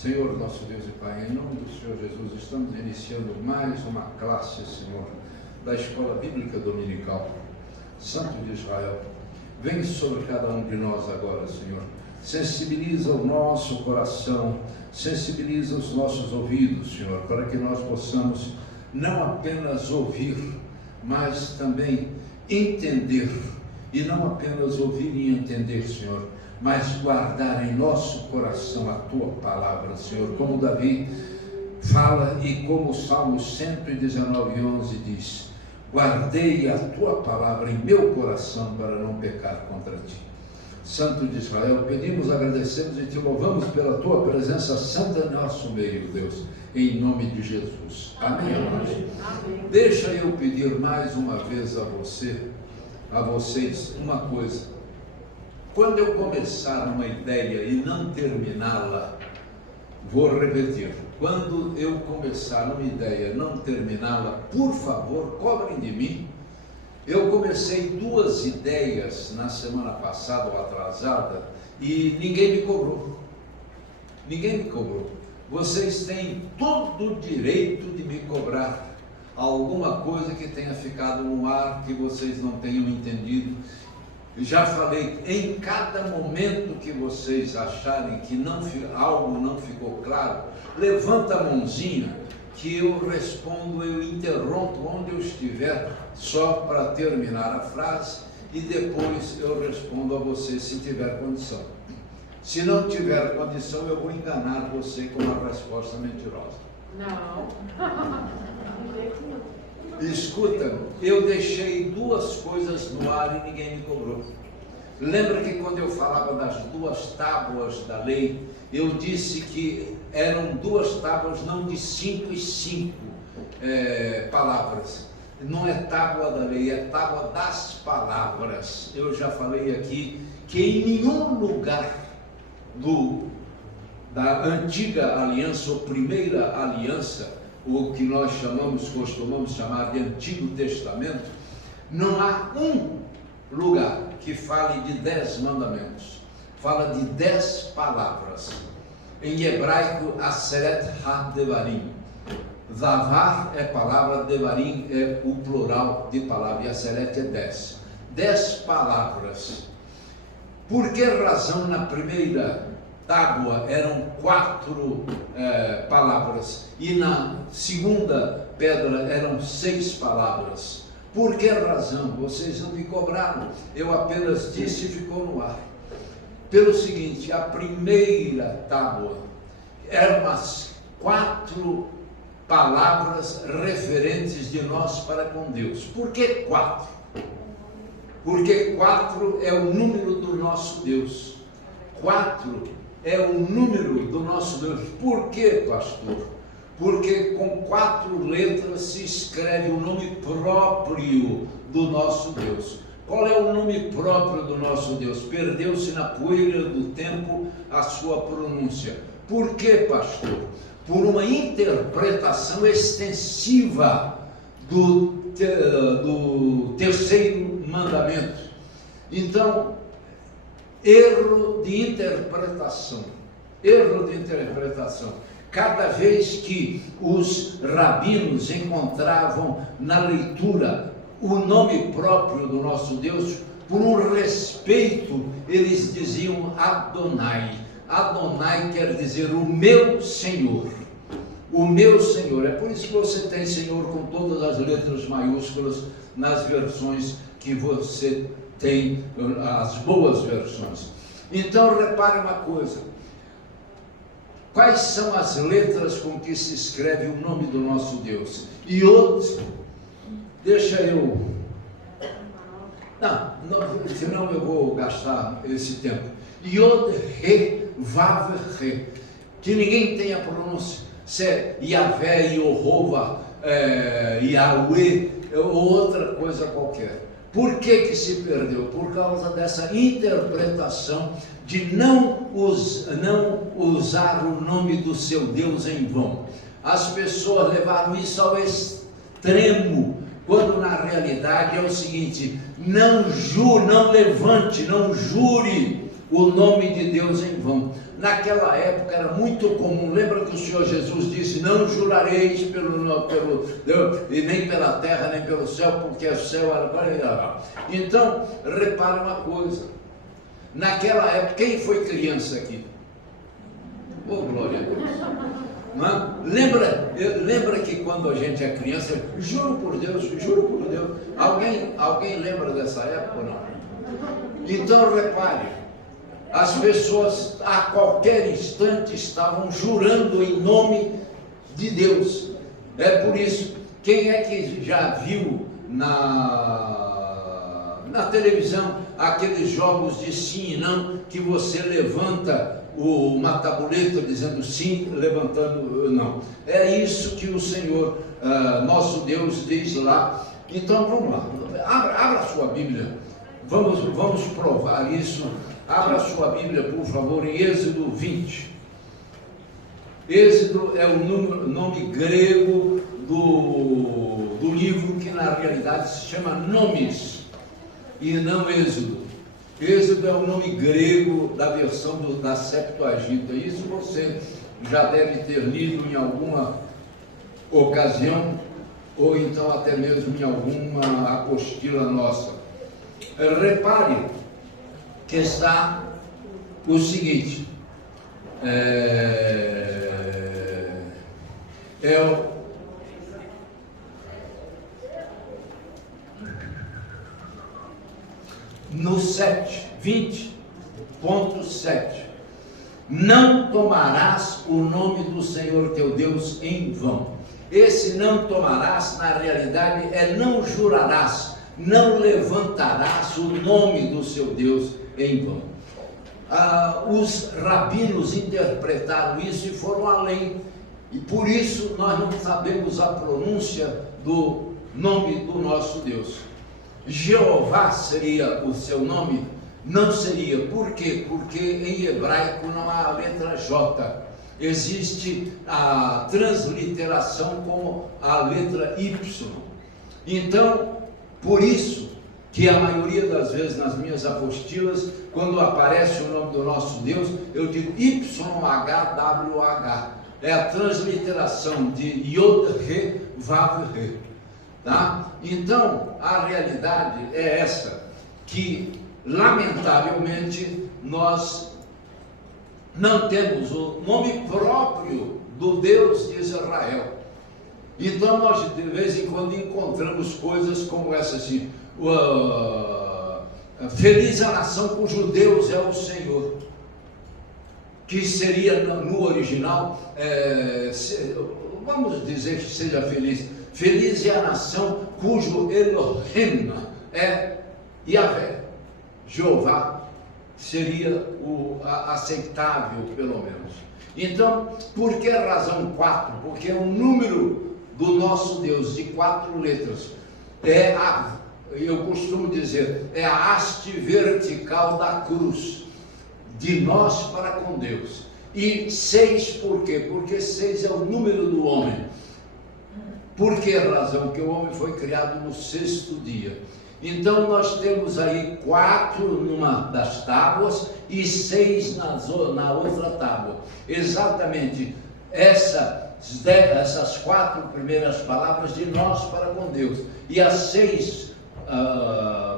Senhor, nosso Deus e Pai, em nome do Senhor Jesus, estamos iniciando mais uma classe, Senhor, da Escola Bíblica Dominical. Santo de Israel, vem sobre cada um de nós agora, Senhor. Sensibiliza o nosso coração, sensibiliza os nossos ouvidos, Senhor, para que nós possamos não apenas ouvir, mas também entender. E não apenas ouvir e entender, Senhor, mas guardar em nosso coração a Tua palavra, Senhor, como Davi fala e como o Salmo 119:11 diz: guardei a Tua palavra em meu coração para não pecar contra Ti. Santo de Israel, pedimos, agradecemos e Te louvamos pela Tua presença santa em nosso meio, Deus, em nome de Jesus. Amém, amados? Deixa eu pedir mais uma vez a vocês uma coisa. Quando eu começar uma ideia e não terminá-la, vou repetir. Quando eu começar uma ideia e não terminá-la, por favor, cobrem de mim. Eu comecei 2 ideias na semana passada ou atrasada e ninguém me cobrou. Ninguém me cobrou. Vocês têm todo o direito de me cobrar alguma coisa que tenha ficado no ar, que vocês não tenham entendido. Já falei, em cada momento que vocês acharem que algo não ficou claro, levanta a mãozinha que eu respondo, eu interrompo onde eu estiver, só para terminar a frase, e depois eu respondo a você se tiver condição. Se não tiver condição, eu vou enganar você com uma resposta mentirosa. Não. Escuta, eu deixei 2 coisas no ar e ninguém me cobrou. Lembra que quando eu falava das 2 tábuas da lei, eu disse que eram 2 tábuas, não de 5 e 5 palavras. Não é tábua da lei, é tábua das palavras. Eu já falei aqui que em nenhum lugar da antiga aliança, ou primeira aliança, o que nós costumamos chamar de Antigo Testamento, não há um lugar que fale de 10 mandamentos. Fala de 10 palavras. Em hebraico, Aseret ha-devarim. Davar é palavra, devarim é o plural de palavra, e Aseret é 10. 10 palavras. Por que razão na primeira tábua eram 4 palavras e na segunda pedra eram 6 palavras? Por que razão? Vocês não me cobraram, eu apenas disse e ficou no ar. Pelo seguinte, a primeira tábua eram as 4 palavras referentes de nós para com Deus. Por que 4? Porque 4 é o número do nosso Deus. 4 é o número do nosso Deus. Por que, pastor? Porque com 4 letras se escreve o nome próprio do nosso Deus. Qual é o nome próprio do nosso Deus? Perdeu-se na poeira do tempo a sua pronúncia. Por que, pastor? Por uma interpretação extensiva do terceiro mandamento. Então, erro de interpretação. Cada vez que os rabinos encontravam na leitura o nome próprio do nosso Deus, por um respeito, eles diziam Adonai. Adonai quer dizer o meu Senhor. O meu Senhor. É por isso que você tem Senhor com todas as letras maiúsculas nas versões que você tem, as boas versões. Então, repare uma coisa. Quais são as letras com que se escreve o nome do nosso Deus? Yod, deixa eu... Não, senão eu vou gastar esse tempo. Yod, He, Vav, He. Que ninguém tenha pronúncia. Se é Yahvé, Yehová, Yahweh, ou outra coisa qualquer. Por que se perdeu? Por causa dessa interpretação de não usar o nome do seu Deus em vão. As pessoas levaram isso ao extremo, quando na realidade é o seguinte: não levante, não jure o nome de Deus em vão. naquela época era muito comum. Lembra que o Senhor Jesus disse: não jurareis e nem pela terra, nem pelo céu, porque o céu era. Então, repare uma coisa, naquela época, quem foi criança aqui? Oh, glória a Deus! Não? Lembra que quando a gente é criança, juro por Deus, alguém lembra dessa época ou não? Então repare, as pessoas a qualquer instante estavam jurando em nome de Deus. É por isso, quem é que já viu na televisão aqueles jogos de sim e não, que você levanta uma tabuleta dizendo sim, levantando não? É isso que o Senhor, nosso Deus, diz lá. Então vamos lá, abra a sua Bíblia, vamos provar isso. Abra a sua Bíblia, por favor, em Êxodo 20. Êxodo é o nome grego do livro, que na realidade se chama Nomes e não Êxodo. Êxodo é o nome grego da versão da Septuaginta. Isso você já deve ter lido em alguma ocasião, ou então até mesmo em alguma apostila nossa. Repare que está o seguinte, no 20.7, não tomarás o nome do Senhor teu Deus em vão. Esse não tomarás, na realidade, é não jurarás, não levantarás o nome do seu Deus em vão. Os rabinos interpretaram isso e foram além, e por isso nós não sabemos a pronúncia do nome do nosso Deus. Jeová seria o seu nome? Não seria. Por quê? Porque em hebraico não há a letra J. Existe a transliteração como a letra Y. Então, por isso que a maioria das vezes nas minhas apostilas, quando aparece o nome do nosso Deus, eu digo YHWH. É a transliteração de Yod, Re, Vav, Re. Tá? Então, a realidade é essa, que lamentavelmente nós não temos o nome próprio do Deus de Israel. Então nós de vez em quando encontramos coisas como essa assim: feliz a nação cujo Deus é o Senhor, que seria no original, vamos dizer que seja feliz. Feliz é a nação cujo Elohim é Yahvé. Jeová seria o aceitável, pelo menos. Então, por que razão 4? Porque é o número do nosso Deus de 4 letras. Eu costumo dizer, é a haste vertical da cruz, de nós para com Deus. E 6 por quê? Porque 6 é o número do homem. Por que razão? Que o homem foi criado no 6º dia. Então nós temos aí 4 numa das tábuas e 6 na outra tábua. Exatamente essas 4 primeiras palavras de nós para com Deus. E as 6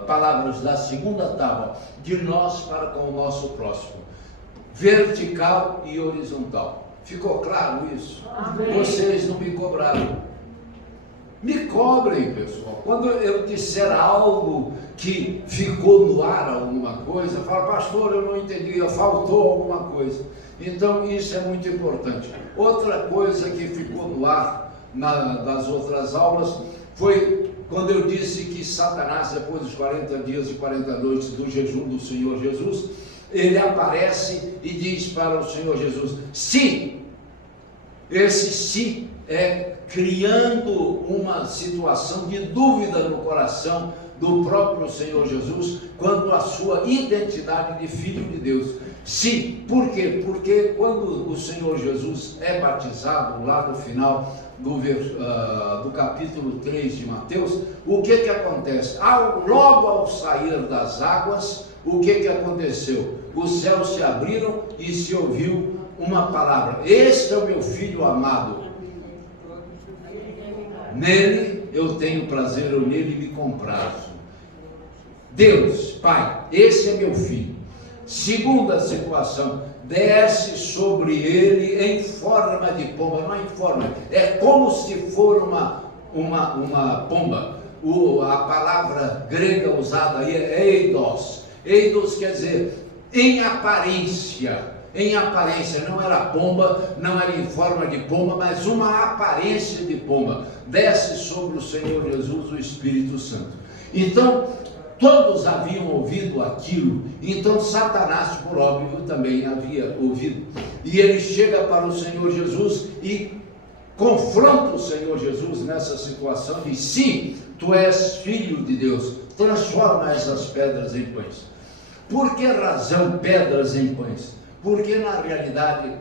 palavras da segunda tábua de nós para com o nosso próximo. Vertical e horizontal. Ficou claro isso? Amém. Vocês não me cobraram. Me cobrem, pessoal. Quando eu disser algo que ficou no ar, alguma coisa, fala: pastor, eu não entendi, faltou alguma coisa. Então isso é muito importante. Outra coisa que ficou no ar das outras aulas foi quando eu disse que Satanás, depois dos 40 dias e 40 noites do jejum do Senhor Jesus, ele aparece e diz para o Senhor Jesus: se, esse se é criando uma situação de dúvida no coração do próprio Senhor Jesus quanto à sua identidade de Filho de Deus. Sim, por quê? Porque quando o Senhor Jesus é batizado, lá no final do capítulo 3 de Mateus, o que acontece? Logo ao sair das águas, o que aconteceu? os céus se abriram e se ouviu uma palavra: este é o meu filho amado, nele eu tenho prazer, eu nele me comprazo. Deus, Pai, esse é meu filho. Segunda situação, desce sobre ele em forma de pomba, não é em forma, é como se for uma pomba. A palavra grega usada aí é eidos. Eidos quer dizer em aparência, não era pomba, não era em forma de pomba, mas uma aparência de pomba. Desce sobre o Senhor Jesus o Espírito Santo. Então, todos haviam ouvido aquilo, então Satanás, por óbvio, também havia ouvido. E ele chega para o Senhor Jesus e confronta o Senhor Jesus nessa situação, diz: sim, tu és filho de Deus, transforma essas pedras em pães. Por que razão pedras em pães? Porque na realidade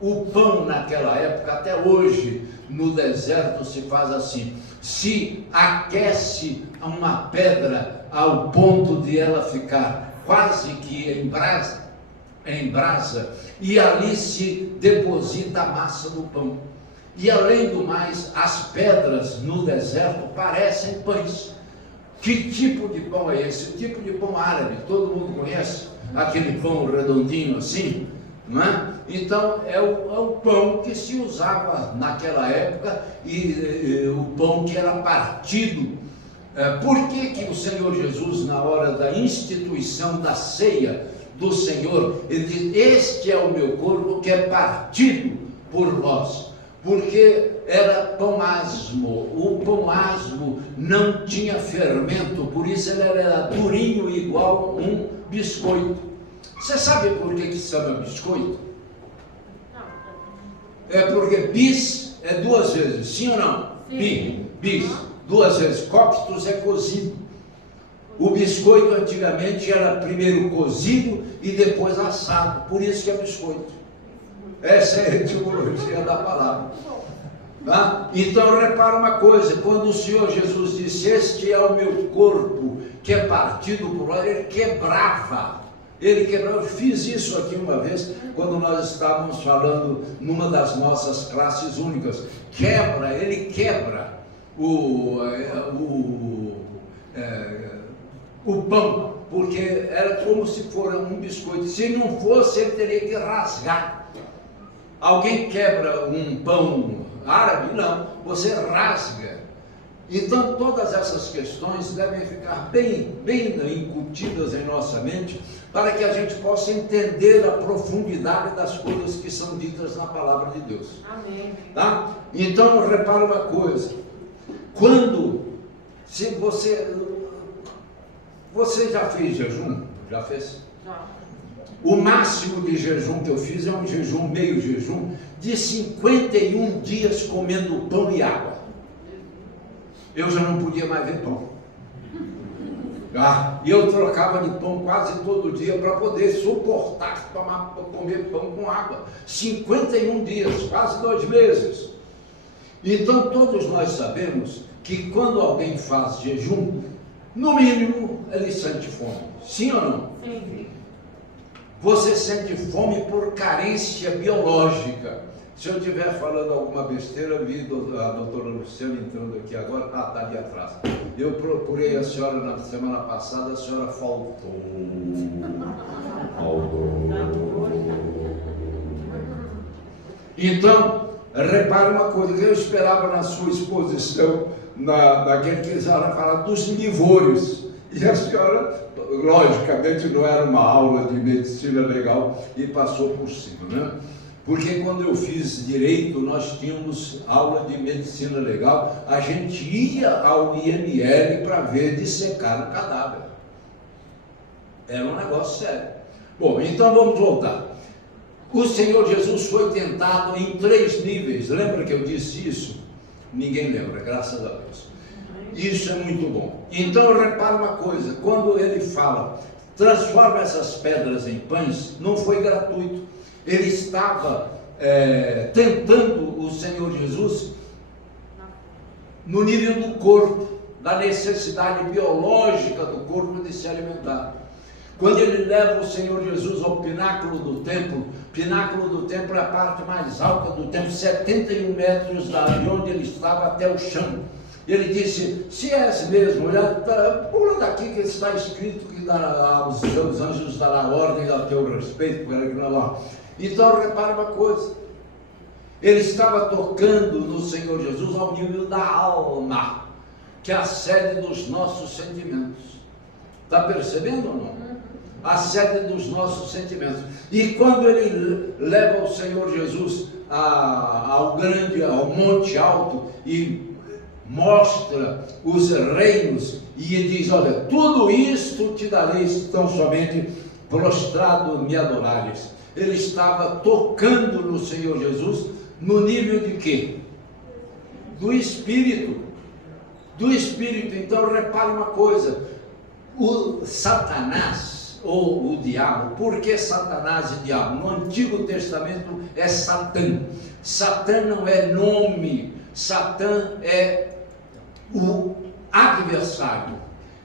o pão naquela época, até hoje no deserto se faz assim: se aquece uma pedra ao ponto de ela ficar quase que em brasa, e ali se deposita a massa do pão. E além do mais, as pedras no deserto parecem pães. Que tipo de pão é esse? O tipo de pão árabe, todo mundo conhece, aquele pão redondinho assim, não é? Então é o pão que se usava naquela época, e o pão que era partido. Por que o Senhor Jesus, na hora da instituição da ceia do Senhor, ele diz: este é o meu corpo que é partido por vós? Porque era pão asmo. O pão asmo não tinha fermento, por isso ele era durinho, igual um biscoito. Você sabe por que se chama biscoito? É porque bis é duas vezes, sim ou não? Sim. Bis, duas vezes. Coctus é cozido. O biscoito antigamente era primeiro cozido e depois assado, por isso que é biscoito. Essa é a etimologia da palavra. Tá? Então repara uma coisa: quando o Senhor Jesus disse: este é o meu corpo que é partido por vós, ele quebrava. Eu fiz isso aqui uma vez, quando nós estávamos falando numa das nossas classes únicas. Ele quebra o pão, porque era como se fosse um biscoito. Se não fosse, ele teria que rasgar. Alguém quebra um pão árabe? Não, você rasga. Então todas essas questões devem ficar bem incutidas em nossa mente, para que a gente possa entender a profundidade das coisas que são ditas na palavra de Deus. Amém. Tá? Então repara uma coisa: se você já fez jejum? Já fez? Já. O máximo de jejum que eu fiz é um jejum, meio jejum, de 51 dias comendo pão e água. Eu já não podia mais ver pão. E eu trocava de pão quase todo dia para poder suportar comer pão com água. 51 dias, quase 2 meses. Então todos nós sabemos que quando alguém faz jejum, no mínimo ele sente fome. Sim ou não? Sim. Você sente fome por carência biológica. Se eu estiver falando alguma besteira, vi a doutora Luciana entrando aqui agora, está ali atrás. Eu procurei a senhora na semana passada, a senhora faltou. Então, repare uma coisa que eu esperava na sua exposição, naquele que a senhora fala dos livores. E a senhora, logicamente, não era uma aula de medicina legal e passou por cima, né? Porque quando eu fiz direito, nós tínhamos aula de medicina legal, a gente ia ao IML para ver dissecar o cadáver. Era um negócio sério. Bom, então vamos voltar. O Senhor Jesus foi tentado em 3 níveis. Lembra que eu disse isso? Ninguém lembra, graças a Deus. Isso é muito bom. Então repara uma coisa: quando ele fala, transforma essas pedras em pães, não foi gratuito. Ele estava tentando o Senhor Jesus no nível do corpo, da necessidade biológica do corpo de se alimentar. Quando ele leva o Senhor Jesus ao pináculo do templo é a parte mais alta do templo, 71 metros de onde ele estava até o chão. Ele disse: se és mesmo, pula daqui que está escrito que os seus anjos dará ordem a teu respeito. Então repara uma coisa, ele estava tocando no Senhor Jesus ao nível da alma, que é a sede dos nossos sentimentos. Está percebendo ou não? A sede dos nossos sentimentos. E quando ele leva o Senhor Jesus ao monte alto e mostra os reinos e diz: olha, tudo isto te darei, tão somente prostrado me adorares. Ele estava tocando no Senhor Jesus no nível de quê? Do Espírito. Do Espírito. Então repare uma coisa, o Satanás, ou o diabo, por que Satanás e diabo? No Antigo Testamento é Satã. Satã não é nome, Satã é o adversário.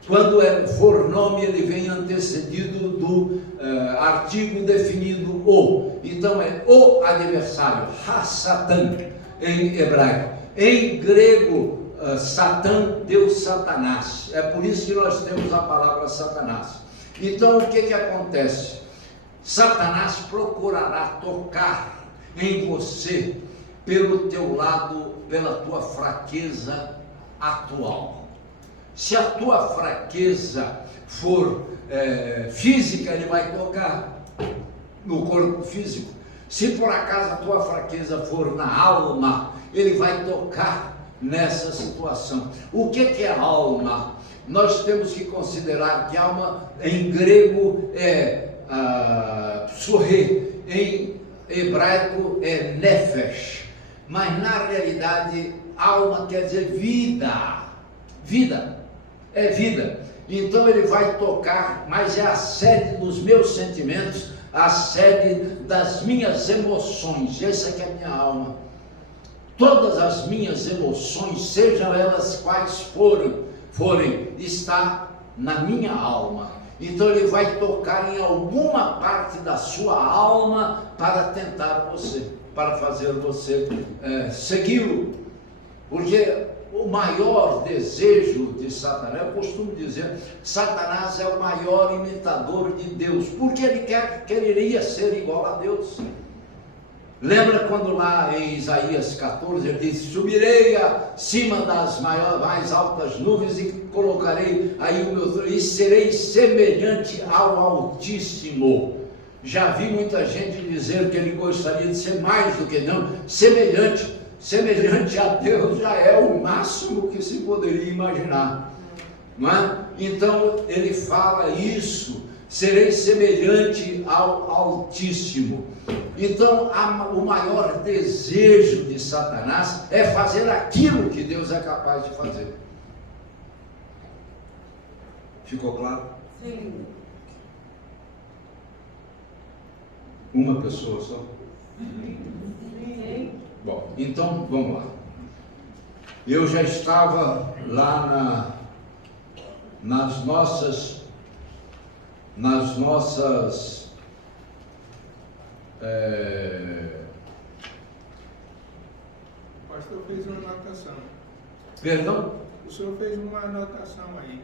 Quando for nome, ele vem antecedido do artigo definido o. Então é o adversário, ha-Satã em hebraico. Em grego, Satã deu Satanás. É por isso que nós temos a palavra Satanás. Então o que acontece? Satanás procurará tocar em você pelo teu lado, pela tua fraqueza atual. Se a tua fraqueza for física, ele vai tocar no corpo físico. Se por acaso a tua fraqueza for na alma, ele vai tocar nessa situação. O que é alma? Nós temos que considerar que alma em grego é psorê, em hebraico é nefesh, mas na realidade alma quer dizer vida, é vida. Então ele vai tocar, mas é a sede dos meus sentimentos, a sede das minhas emoções. Essa aqui é a minha alma. Todas as minhas emoções, sejam elas quais forem, está na minha alma. Então ele vai tocar em alguma parte da sua alma para tentar você, para fazer você segui-lo. Porque o maior desejo de Satanás, eu costumo dizer, Satanás é o maior imitador de Deus, porque ele quereria ser igual a Deus. Lembra quando lá em Isaías 14 ele diz: subirei acima das mais altas nuvens e colocarei aí o meu trono e serei semelhante ao Altíssimo. Já vi muita gente dizer que ele gostaria de ser mais do que não, semelhante a Deus já é o máximo que se poderia imaginar, não é? Então ele fala isso, serei semelhante ao Altíssimo. Então o maior desejo de Satanás é fazer aquilo que Deus é capaz de fazer. Ficou claro? Sim. Uma pessoa só? Sim. Bom, então vamos lá. Eu já estava lá nas nossas O pastor fez uma anotação. Perdão? O senhor fez uma anotação aí.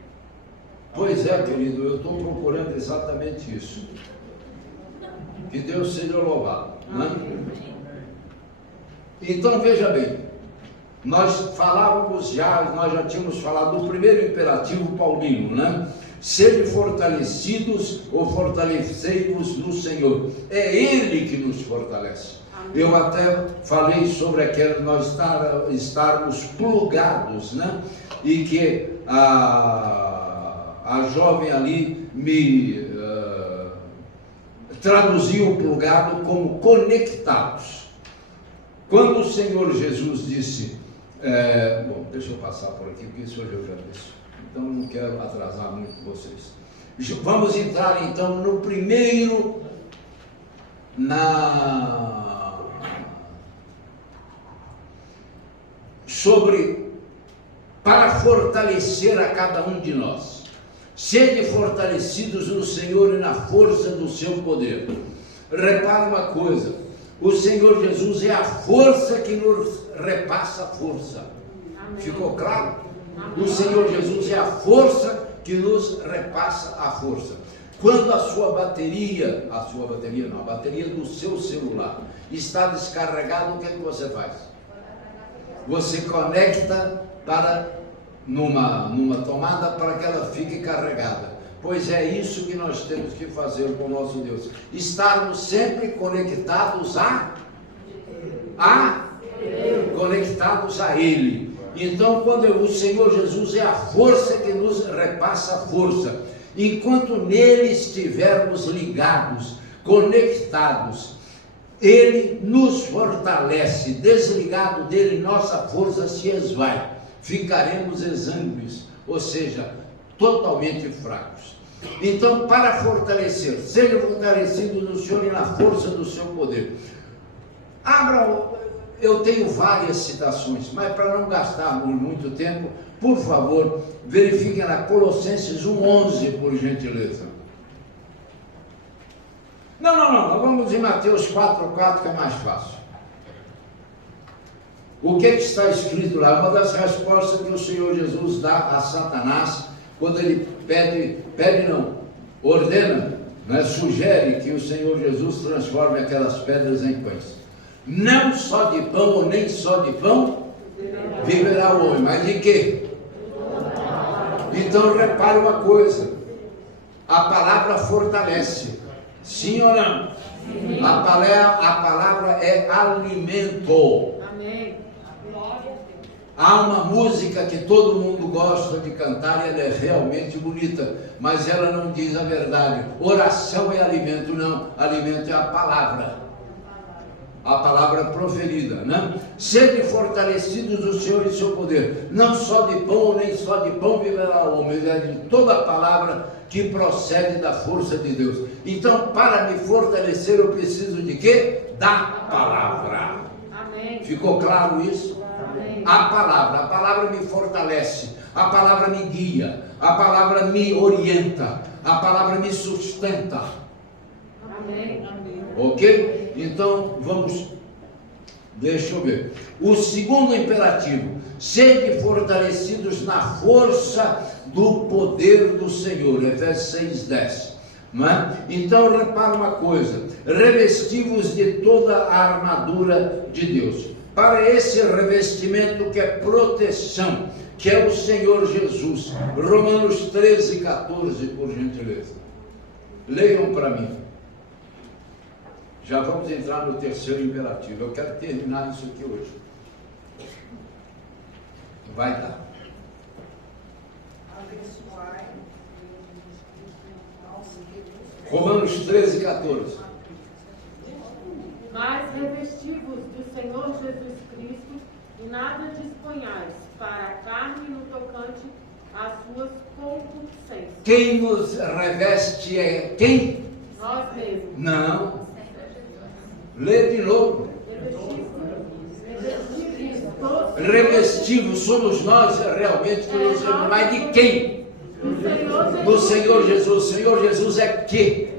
Pois é, querido, eu estou procurando exatamente isso. Que Deus seja louvado, né? Então veja bem, nós já tínhamos falado do primeiro imperativo paulino, né? Sede fortalecidos ou fortalecei-vos no Senhor. É Ele que nos fortalece. Eu até falei sobre nós estarmos plugados, né? E que a jovem ali me traduziu o plugado como conectados. Quando o Senhor Jesus disse, bom, deixa eu passar por aqui, porque isso hoje eu já disse, então não quero atrasar muito vocês. Vamos entrar então no primeiro, para fortalecer a cada um de nós. Sede fortalecidos no Senhor e na força do seu poder. Repare uma coisa, o Senhor Jesus é a força que nos repassa a força. Amém. Ficou claro? Amém. O Senhor Jesus é a força que nos repassa a força. Quando a bateria do seu celular está descarregada, o que é que você faz? Você conecta numa tomada para que ela fique carregada. Pois é isso que nós temos que fazer com o nosso Deus. Estarmos sempre conectados conectados a Ele. Então, quando o Senhor Jesus é a força que nos repassa a força, enquanto nele estivermos ligados, conectados, Ele nos fortalece. Desligado dele, nossa força se esvai. Ficaremos exângues, ou seja, totalmente fracos. Então, para fortalecer, seja fortalecido no Senhor e na força do seu poder. Eu tenho várias citações, mas para não gastarmos muito tempo, por favor, verifiquem lá Colossenses 1:11, por gentileza. Não, vamos em Mateus 4:4, que é mais fácil. O que está escrito lá? Uma das respostas que o Senhor Jesus dá a Satanás, quando ele ordena, sugere que o Senhor Jesus transforme aquelas pedras em pães. Não só de pão, ou nem só de pão, viverá o homem, mas de quê? Então repare uma coisa, a palavra fortalece, sim ou não? Sim. A palavra é alimento. Amém. Há uma música que todo mundo gosta de cantar e ela é realmente bonita, mas ela não diz a verdade. Oração é alimento, não. Alimento é a palavra proferida, né? Sede fortalecidos do Senhor e seu poder. Não só de pão, nem só de pão viverá o homem, é de toda a palavra que procede da força de Deus. Então, para me fortalecer, eu preciso de quê? Da palavra. Amém. Ficou claro isso? A palavra me fortalece, a palavra me guia, a palavra me orienta, a palavra me sustenta. Amém. Ok? Então deixa eu ver. O segundo imperativo: sede fortalecidos na força do poder do Senhor, Efésios 6:10. Não é? Então repara uma coisa: revestivos de toda a armadura de Deus. Para esse revestimento que é proteção, que é o Senhor Jesus. Romanos 13:14, por gentileza. Leiam para mim. Já vamos entrar no terceiro imperativo. Eu quero terminar isso aqui hoje. Vai dar. Romanos 13:14. Mas revestivos do Senhor Jesus Cristo, e nada disponhais para a carne no tocante às suas concupiscências. Quem nos reveste é quem? Nós mesmos. Não. Lê de novo. Revestivos somos nós realmente que nos revestimos. Mas de quem? Do Senhor Jesus. O Senhor Jesus é que?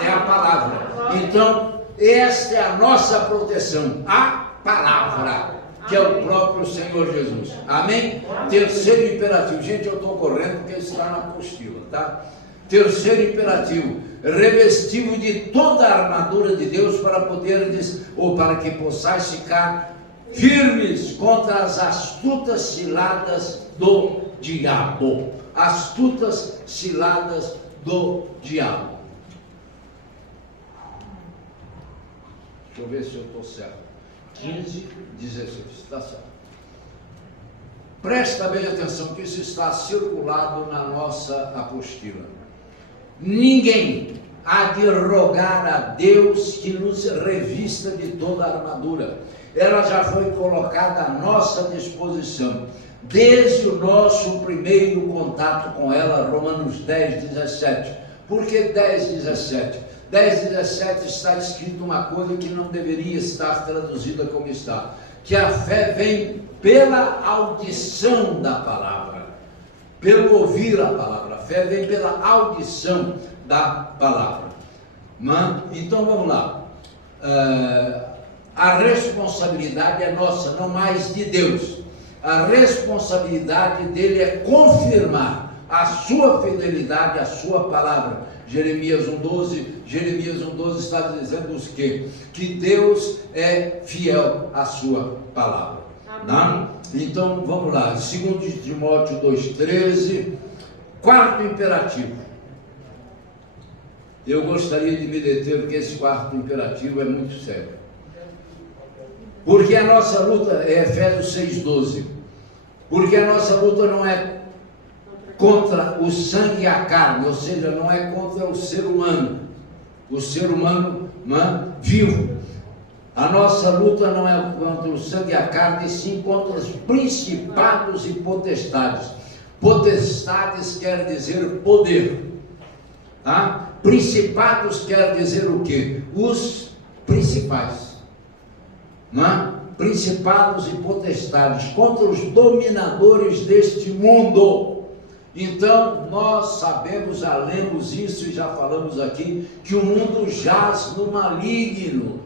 É a palavra. Então, esta é a nossa proteção, a palavra, que é o próprio Senhor Jesus. Amém? Terceiro imperativo. Gente, eu estou correndo porque está na apostila, tá? Terceiro imperativo: revestivo de toda a armadura de Deus para que possais ficar firmes contra as astutas ciladas do diabo. Astutas ciladas do diabo. Deixa eu ver se eu estou certo. 15:16. Está certo. Presta bem atenção que isso está circulado na nossa apostila. Ninguém há de rogar a Deus que nos revista de toda a armadura. Ela já foi colocada à nossa disposição desde o nosso primeiro contato com ela, Romanos 10:17. Por que 10:17? 10:17 está escrito uma coisa que não deveria estar traduzida como está, que a fé vem pela audição da palavra, pelo ouvir a palavra. fé vem pela audição da palavra. Então vamos lá. A responsabilidade é nossa, não mais de Deus. A responsabilidade dele é confirmar a sua fidelidade à sua palavra. Jeremias 1,12 está dizendo o quê? Que Deus é fiel à sua palavra. Tá? Então vamos lá, 2 Timóteo 2,13, quarto imperativo. Eu gostaria de me deter, porque esse quarto imperativo é muito sério. Porque a nossa luta é Efésios 6,12. Porque a nossa luta não é contra o sangue e a carne, ou seja, não é contra o ser humano vivo. A nossa luta não é contra o sangue e a carne, e sim contra os principados e potestades. Potestades quer dizer poder, tá? Principados quer dizer o quê? Os principais, principados e potestades, contra os dominadores deste mundo. Então, nós sabemos, já lemos isso e já falamos aqui, que o mundo jaz no maligno.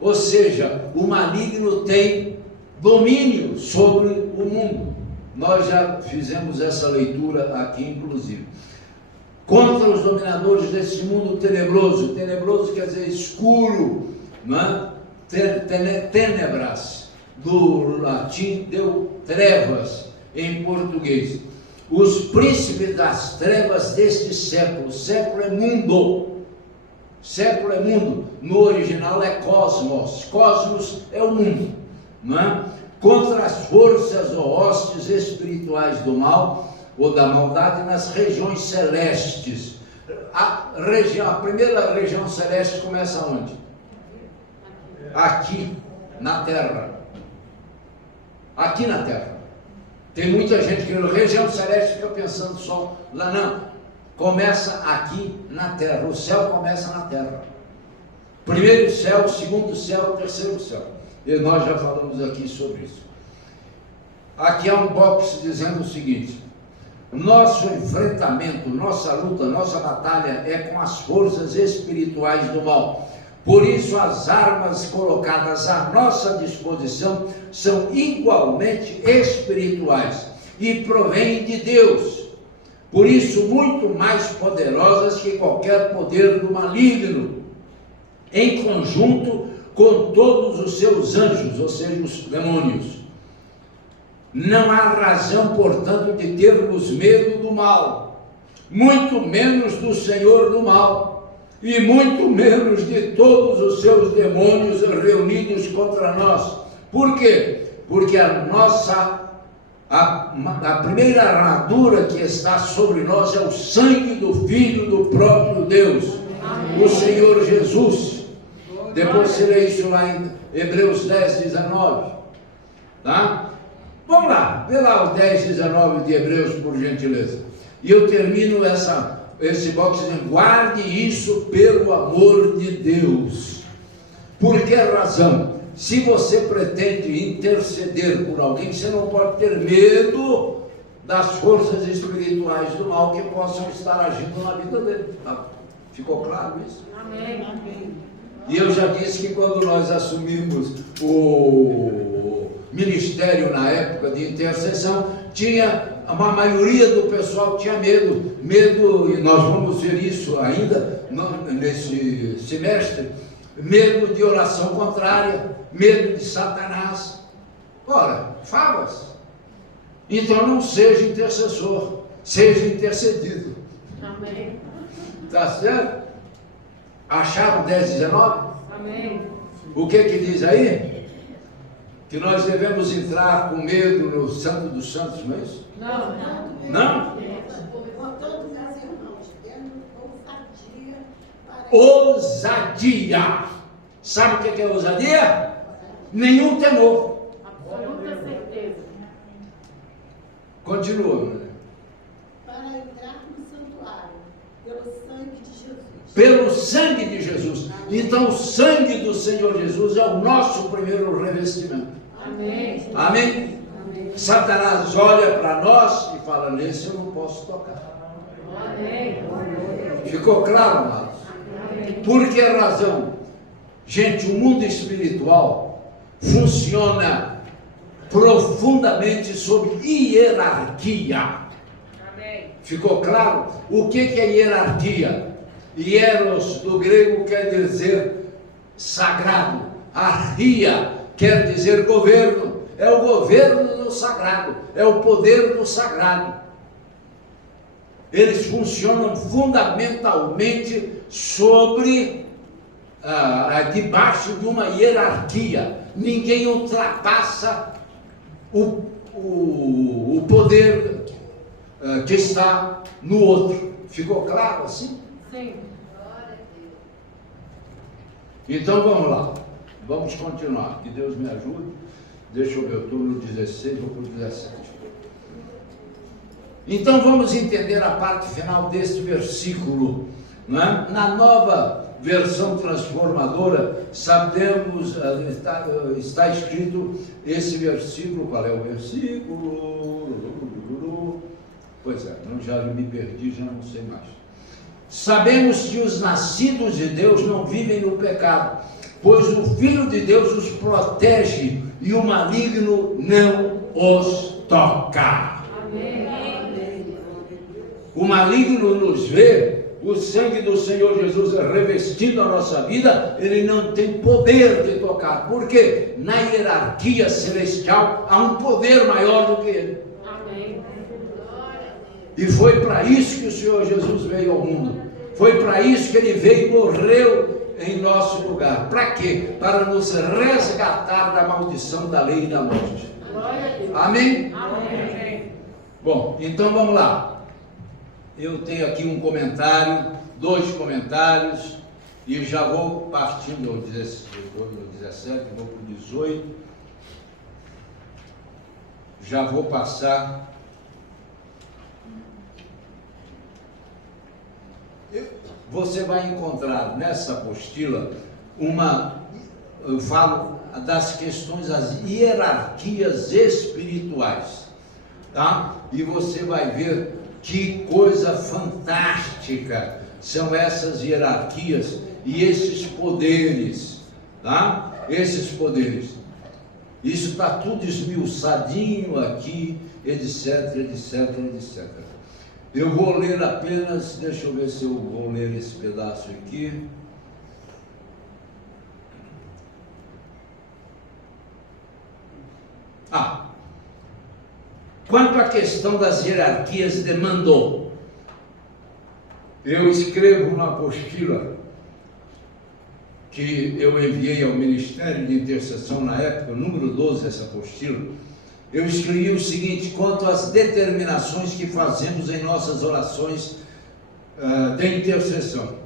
Ou seja, o maligno tem domínio sobre o mundo. Nós já fizemos essa leitura aqui, inclusive. Contra os dominadores desse mundo tenebroso. Tenebroso quer dizer escuro, tenebras, do latim deu trevas em português. Os príncipes das trevas deste século. Século é mundo. Século é mundo. No original é cosmos. Cosmos é o mundo. Contra as forças ou hostes espirituais do mal ou da maldade nas regiões celestes. A primeira região celeste começa onde? Aqui, na Terra. Aqui na Terra. Tem muita gente que na região celeste fica pensando só lá, não. Começa aqui na Terra. O céu começa na Terra. Primeiro céu, segundo céu, terceiro céu. E nós já falamos aqui sobre isso. Aqui há um box dizendo o seguinte: nosso enfrentamento, nossa luta, nossa batalha é com as forças espirituais do mal. Por isso as armas colocadas à nossa disposição são igualmente espirituais e provêm de Deus. Por isso muito mais poderosas que qualquer poder do maligno, em conjunto com todos os seus anjos, ou seja, os demônios. Não há razão, portanto, de termos medo do mal, muito menos do Senhor do mal, e muito menos de todos os seus demônios reunidos contra nós. Por quê? Porque a primeira armadura que está sobre nós é o sangue do Filho do próprio Deus, o Senhor Jesus. Depois você lê isso lá em Hebreus 10, 19. Tá? Vamos lá, vê lá o 10, 19 de Hebreus, por gentileza. E eu termino esse box dizendo: guarde isso pelo amor de Deus. Por que razão? Se você pretende interceder por alguém, você não pode ter medo das forças espirituais do mal que possam estar agindo na vida dele. Tá? Ficou claro isso? Amém. E eu já disse que quando nós assumimos o ministério na época de intercessão, uma maioria do pessoal tinha medo, e nós vamos ver isso ainda nesse semestre, medo de oração contrária, medo de Satanás. Ora, favas. Então não seja intercessor, seja intercedido. Amém. Tá certo? Acharam 10, 19? Amém. O que diz aí? Que nós devemos entrar com medo no Santo dos Santos, não é isso? Não. Não? Todos os irmãos, tendo ousadia para... Ousadia. Sabe o que é ousadia? Nenhum temor. Absoluta certeza. Continua, né? Para entrar no santuário, pelo sangue de Jesus. Pelo sangue de Jesus. Então o sangue do Senhor Jesus é o nosso primeiro revestimento. Amém. Amém? Satanás olha para nós e fala: nesse eu não posso tocar. Ficou claro, amados? Por que razão? Gente, o mundo espiritual funciona profundamente sobre hierarquia. Ficou claro? O que é hierarquia? Hieros do grego quer dizer sagrado. Arria quer dizer governo. É o governo do sagrado. É o poder do sagrado. Eles funcionam fundamentalmente sobre, debaixo de uma hierarquia. Ninguém ultrapassa o poder que está no outro. Ficou claro assim? Sim. Então vamos lá. Vamos continuar. Que Deus me ajude. Deixa eu ver, eu estou no 16, vou para o 17. Então vamos entender a parte final deste versículo, né? Na nova versão transformadora, sabemos, está escrito esse versículo. Qual é o versículo? Pois é, eu já me perdi, já não sei mais. Sabemos que os nascidos de Deus não vivem no pecado, pois o Filho de Deus os protege e o maligno não os toca. Amém. O maligno nos vê, o sangue do Senhor Jesus revestindo a nossa vida, ele não tem poder de tocar. Por quê? Na hierarquia celestial há um poder maior do que ele. Amém. E foi para isso que o Senhor Jesus veio ao mundo. Foi para isso que ele veio e morreu em nosso lugar. Para quê? Para nos resgatar da maldição da lei e da morte. Glória a Deus. Amém? Amém. Bom, então vamos lá. Eu tenho aqui um comentário, 2 comentários, e já vou partindo do 17, vou para o 18. Já vou passar. Você vai encontrar nessa apostila eu falo das questões, das hierarquias espirituais, tá? E você vai ver que coisa fantástica são essas hierarquias e esses poderes, tá? Esses poderes. Isso está tudo esmiuçadinho aqui, etc, etc, etc. Eu vou ler apenas, deixa eu ver se eu vou ler esse pedaço aqui. Quanto à questão das hierarquias demandou, eu escrevo uma apostila que eu enviei ao Ministério de Intercessão na época, número 12, essa apostila. Eu escrevi o seguinte: quanto às determinações que fazemos em nossas orações de intercessão.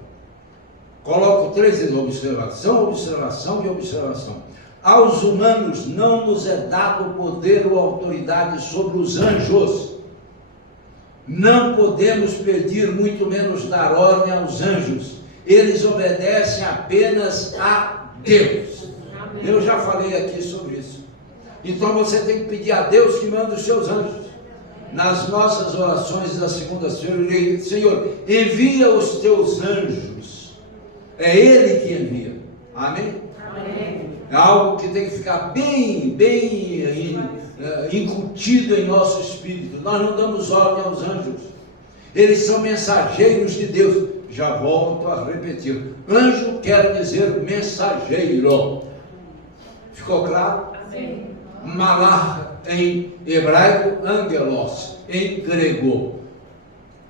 Coloco 3 vezes: observação, observação e observação. Aos humanos não nos é dado poder ou autoridade sobre os anjos. Não podemos pedir, muito menos dar ordem aos anjos. Eles obedecem apenas a Deus. Amém. Eu já falei aqui sobre isso. Então você tem que pedir a Deus que manda os seus anjos. Nas nossas orações da segunda-feira, eu digo: Senhor, envia os teus anjos. É Ele que envia. Amém? Amém. É algo que tem que ficar bem incutido em nosso espírito. Nós não damos ordem aos anjos. Eles são mensageiros de Deus. Já volto a repetir: anjo quer dizer mensageiro. Ficou claro? Amém. Malach em hebraico, angelos em grego.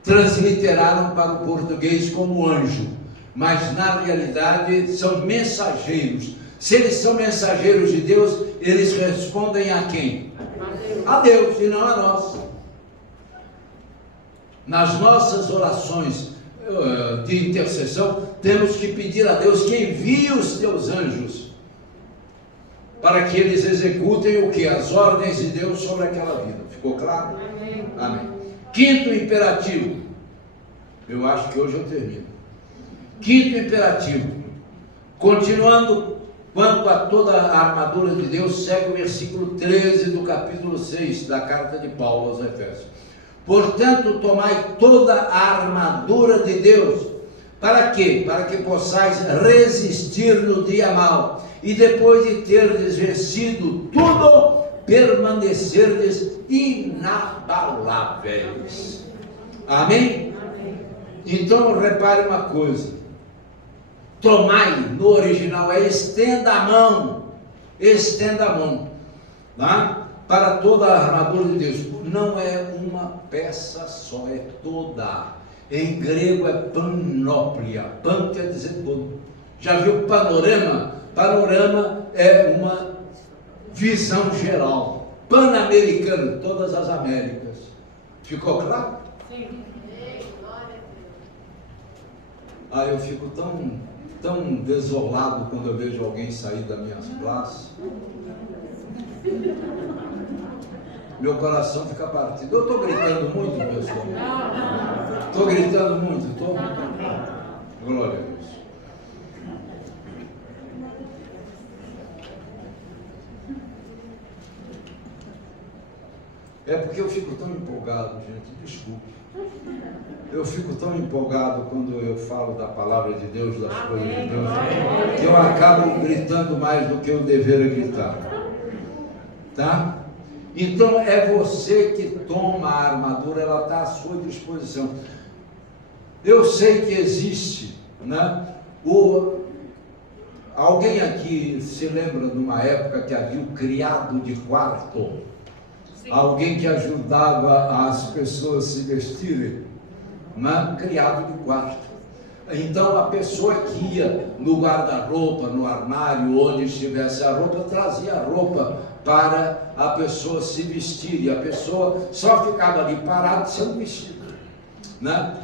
Transliteraram para o português como anjo, mas na realidade são mensageiros. Se eles são mensageiros de Deus, eles respondem a quem? A Deus e não a nós. Nas nossas orações de intercessão, temos que pedir a Deus que envie os teus anjos para que eles executem o que? As ordens de Deus sobre aquela vida. Ficou claro? Amém. Amém. 5º imperativo. Eu acho que hoje eu termino. 5º imperativo. Continuando, quanto a toda a armadura de Deus, segue o versículo 13 do capítulo 6 da carta de Paulo aos Efésios. Portanto, tomai toda a armadura de Deus. Para quê? Para que possais resistir no dia mau. E depois de terdes vencido tudo, permanecerdes inabaláveis. Amém? Então, repare uma coisa. Tomai, no original, é estenda a mão. Estenda a mão. Tá? Para toda a armadura de Deus. Não é uma peça só, é toda. Em grego é panóplia. Pan quer dizer todo. Já viu panorama? Panorama é uma visão geral. Pan-americano, todas as Américas. Ficou claro? Sim. Ah, eu fico tão desolado quando eu vejo alguém sair das minhas classes. Meu coração fica partido. Eu estou gritando muito, pessoal. Estou gritando muito. Estou. Glória a Deus. É porque eu fico tão empolgado, gente. Desculpe. Eu fico tão empolgado quando eu falo da palavra de Deus, das coisas de Deus, que eu acabo gritando mais do que eu deveria gritar. Tá? Então é você que toma a armadura, ela está à sua disposição. Eu sei que existe, né? Alguém aqui se lembra de uma época que havia o criado de quarto? Sim. Alguém que ajudava as pessoas a se vestirem, né? Criado de quarto. Então a pessoa que ia no guarda-roupa, no armário, onde estivesse a roupa, trazia a roupa para a pessoa se vestir, e a pessoa só ficava ali parada sem um vestido, né?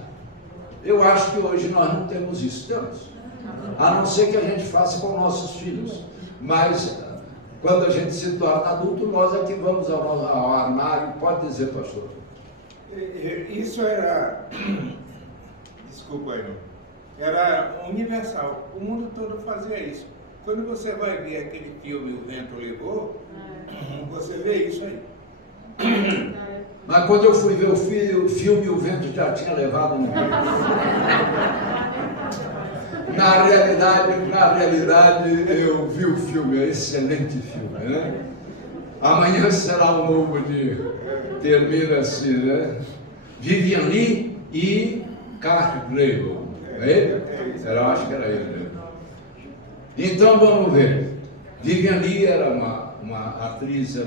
Eu acho que hoje nós não temos isso, temos, a não ser que a gente faça com nossos filhos, mas quando a gente se torna adulto, nós é que vamos ao armário. Pode dizer, pastor. Isso era, desculpa aí, era universal, o mundo todo fazia isso. Quando você vai ver aquele filme O Vento Levou, você vê isso aí. Mas quando eu fui ver o filme, o vento já tinha levado um vento. Na realidade, eu vi o filme, é um excelente filme, né? Amanhã será um novo dia. Termina assim, né? Vivian Lee e Clark Gable. É ele? Eu acho que era ele, né? Então vamos ver. Vivian Lee era uma atriz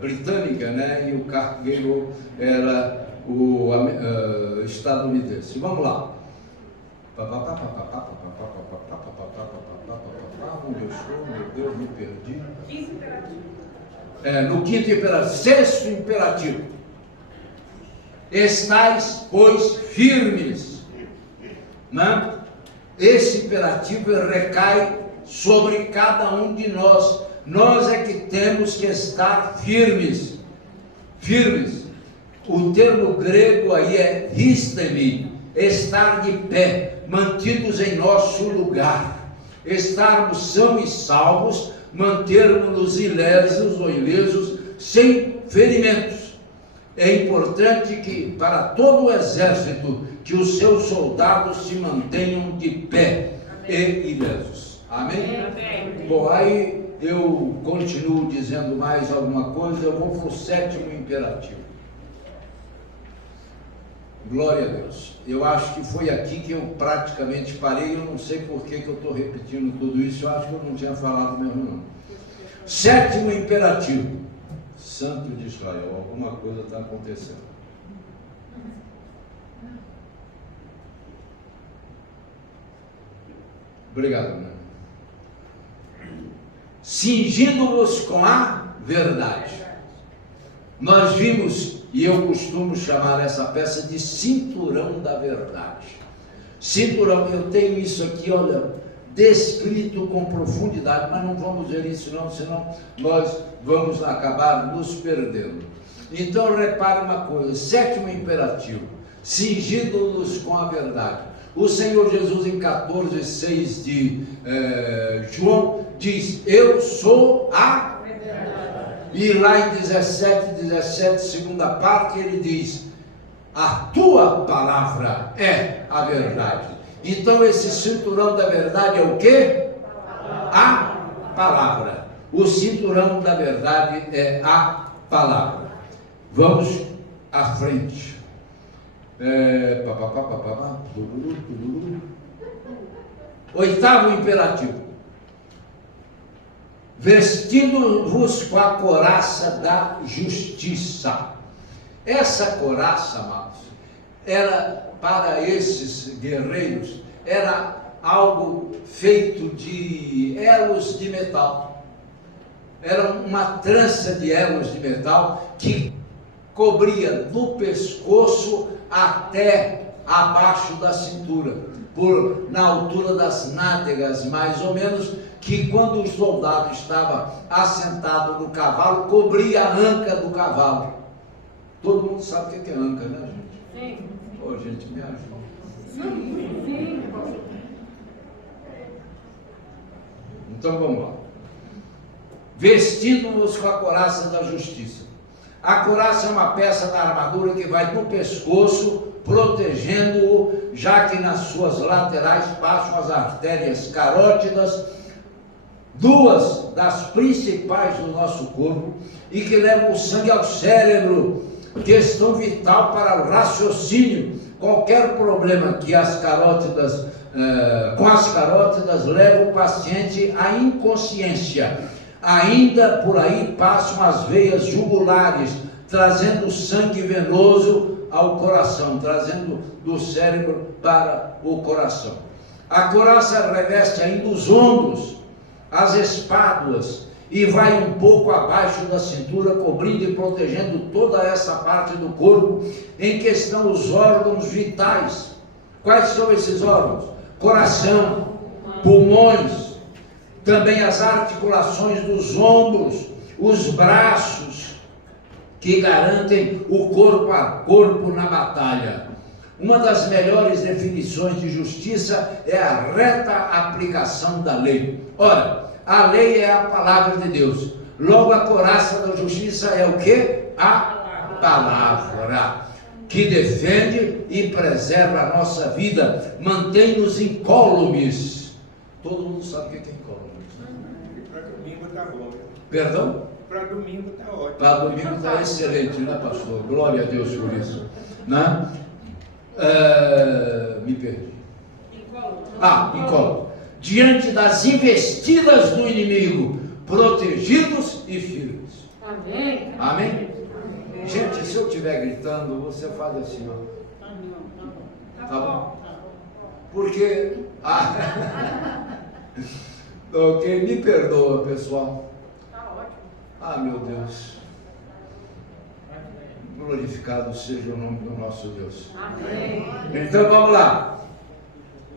britânica, né? E o Clark Gable era o estadunidense. Vamos lá. Onde eu estou? Meu Deus, me perdi. Quinto imperativo. No quinto imperativo. Sexto imperativo. Estais, pois, firmes. Né? Esse imperativo recai sobre cada um de nós. Nós é que temos que estar firmes. Firmes. O termo grego aí é histemi, estar de pé, mantidos em nosso lugar, estarmos são e salvos, mantermos-nos ilesos ou ilesos, sem ferimentos. É importante que para todo o exército, que os seus soldados se mantenham de pé. Amém. E ilesos. Amém? Amém? Bom, aí eu continuo dizendo mais alguma coisa, eu vou para o sétimo imperativo. Glória a Deus. Eu acho que foi aqui que eu praticamente parei. Eu não sei por que eu estou repetindo tudo isso. Eu acho que eu não tinha falado mesmo, não. Sétimo imperativo. Santo de Israel. Alguma coisa está acontecendo. Obrigado, meu. Cingindo-vos com a verdade. Nós vimos, e eu costumo chamar essa peça de cinturão da verdade. Cinturão, eu tenho isso aqui, olha, descrito com profundidade, mas não vamos ver isso não, senão nós vamos acabar nos perdendo. Então repare uma coisa, sétimo imperativo, cingindo-nos com a verdade. O Senhor Jesus em 14:6 de João diz, eu sou a verdade. E lá em 17, segunda parte, ele diz, A tua palavra é a verdade. Então esse cinturão da verdade é o quê? A palavra. O cinturão da verdade é a palavra. Vamos à frente. Oitavo imperativo: vestindo-vos com a couraça da justiça. Essa couraça, amados, era para esses guerreiros, era algo feito de elos de metal. Era uma trança de elos de metal que cobria do pescoço até abaixo da cintura, na altura das nádegas, mais ou menos, que quando o soldado estava assentado no cavalo, cobria a anca do cavalo. Todo mundo sabe o que é anca, né, gente? Sim. Ô, gente, me ajuda. Sim. Então vamos lá. Vestindo-nos com a couraça da justiça. A couraça é uma peça da armadura que vai no pescoço, protegendo-o, já que nas suas laterais passam as artérias carótidas, duas das principais do nosso corpo, e que levam o sangue ao cérebro, questão vital para o raciocínio. Qualquer problema que com as carótidas leva o paciente à inconsciência. Ainda por aí passam as veias jugulares, trazendo sangue venoso ao coração, trazendo do cérebro para o coração. A couraça reveste ainda os ombros, as espáduas, e vai um pouco abaixo da cintura, cobrindo e protegendo toda essa parte do corpo, em que estão os órgãos vitais. Quais são esses órgãos? Coração, pulmões, também as articulações dos ombros, os braços, que garantem o corpo a corpo na batalha. Uma das melhores definições de justiça é a reta aplicação da lei. Ora, a lei é a palavra de Deus. Logo, a couraça da justiça é o quê? A palavra, que defende e preserva a nossa vida, mantém-nos incólumes. Todo mundo sabe o que é incólumes. Para domingo está bom. Perdão? Para domingo está ótimo. Para domingo está excelente, né, pastor? Glória a Deus por isso. Né? Me perdi. Incólume. Diante das investidas do inimigo, protegidos e firmes. Amém. Amém? Gente, se eu estiver gritando, você faz assim, ó. Tá bom? Porque... ok, me perdoa, pessoal. Tá ótimo. Meu Deus. Glorificado seja o nome do nosso Deus. Amém. Então vamos lá.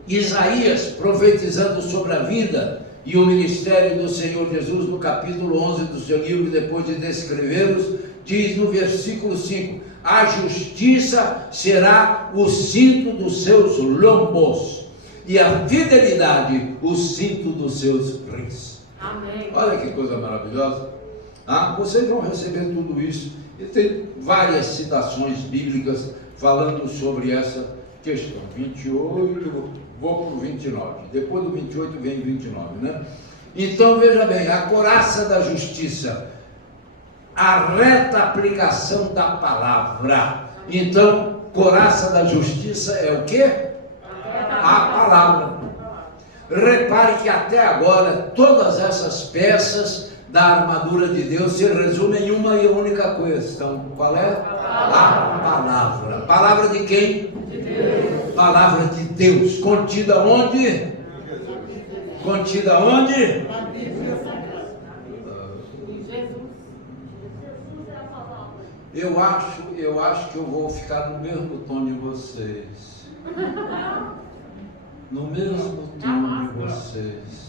Isaías, profetizando sobre a vida e o ministério do Senhor Jesus, no capítulo 11 do seu livro, depois de descrevê-los, diz no versículo 5: a justiça será o cinto dos seus lombos, e a fidelidade o cinto dos seus reis. Amém. Olha que coisa maravilhosa. Vocês vão receber tudo isso, e tem várias citações bíblicas falando sobre essa questão. 28, vou para o 29, depois do 28 vem 29, né? Então veja bem, a couraça da justiça, a reta aplicação da palavra. Então, couraça da justiça é o quê? A palavra. Repare que até agora todas essas peças da armadura de Deus se resumem em uma e única questão. Qual é? A palavra. Palavra de quem? De Deus. Palavra de Deus. Contida onde? Contida onde? Jesus. Eu acho que eu vou ficar no mesmo tom de vocês. No mesmo tom de vocês.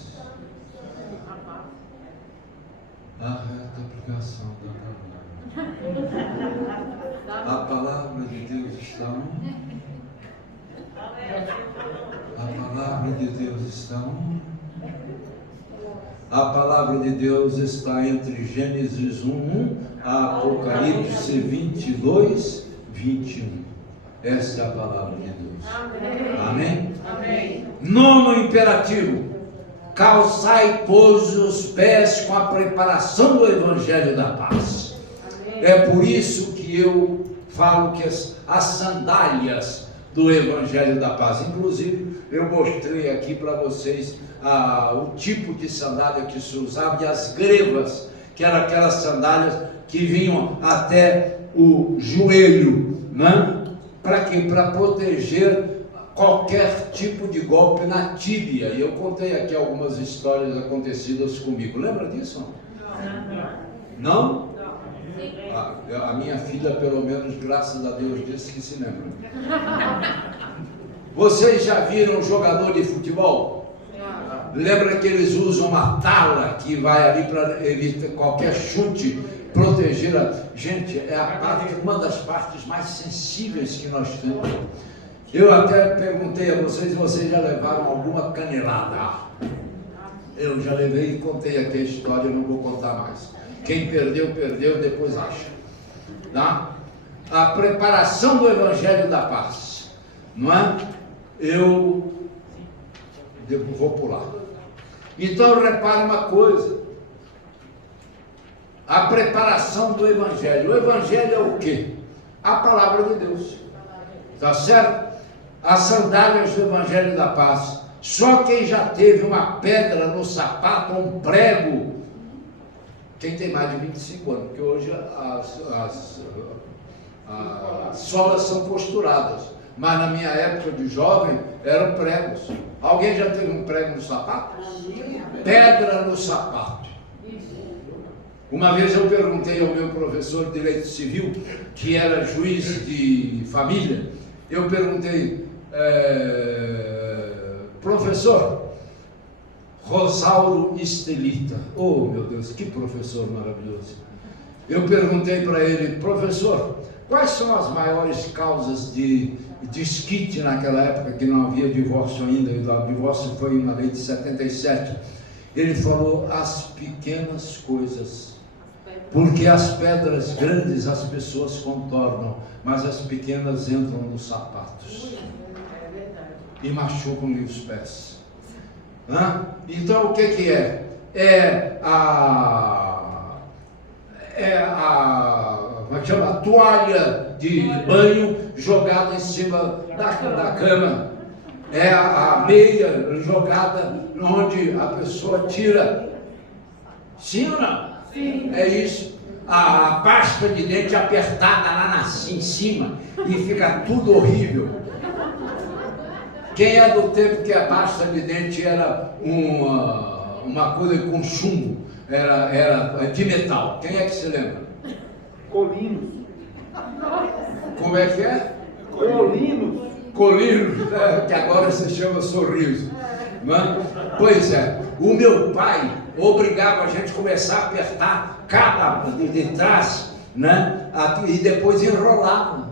A reta aplicação da palavra. A palavra de Deus está onde? A palavra de Deus está onde? A palavra de Deus está entre Gênesis 1:1 a Apocalipse 22:21. Essa é a palavra de Deus. Amém. Amém? Amém. Nono imperativo: calçai, pois, os pés com a preparação do Evangelho da paz. Amém. É por isso que eu falo que as sandálias do Evangelho da paz, inclusive eu mostrei aqui para vocês o tipo de sandália que se usava e as grevas, que eram aquelas sandálias que vinham até o joelho, né? Para quê? Para proteger qualquer tipo de golpe na tíbia. E eu contei aqui algumas histórias acontecidas comigo. Lembra disso? Não? A minha filha, pelo menos, graças a Deus, disse que se lembra. Vocês já viram um jogador de futebol? Lembra que eles usam uma tala que vai ali para evitar qualquer chute, proteger a gente? É uma das partes mais sensíveis que nós temos. Eu até perguntei a vocês se vocês já levaram alguma canelada. Eu já levei e contei aqui a história, não vou contar mais. Quem perdeu, perdeu, depois acha. Tá? A preparação do Evangelho da Paz, não é? Eu vou pular. Então repare uma coisa: a preparação do Evangelho. O Evangelho é o quê? A palavra de Deus. Tá certo? As sandálias do Evangelho da Paz. Só quem já teve uma pedra no sapato, um prego, quem tem mais de 25 anos, porque hoje as solas são costuradas, mas na minha época de jovem eram pregos. Alguém já teve um prego no sapato? Pedra no sapato. Uma vez eu perguntei ao meu professor de Direito Civil, que era juiz de família, eu perguntei, professor Rosauro Estelita, oh meu Deus, que professor maravilhoso. Eu perguntei para ele, professor, quais são as maiores causas de desquite naquela época, que não havia divórcio ainda, o divórcio foi uma lei de 77. Ele falou, as pequenas coisas, porque as pedras grandes as pessoas contornam, mas as pequenas entram nos sapatos e machucam-lhe os pés. Então o que é? É a toalha de banho jogada em cima da cama, é a meia jogada onde a pessoa tira. Sim ou não? Sim. É isso. A pasta de dente apertada lá em cima e fica tudo horrível. Quem é do tempo que a pasta de dente era uma coisa com chumbo, era de metal? Quem é que se lembra? Colinos. Como é que é? Colinos. Colinos, né? Que agora se chama sorriso. Né? Pois é, o meu pai obrigava a gente a começar a apertar cada de trás, né? E depois enrolava.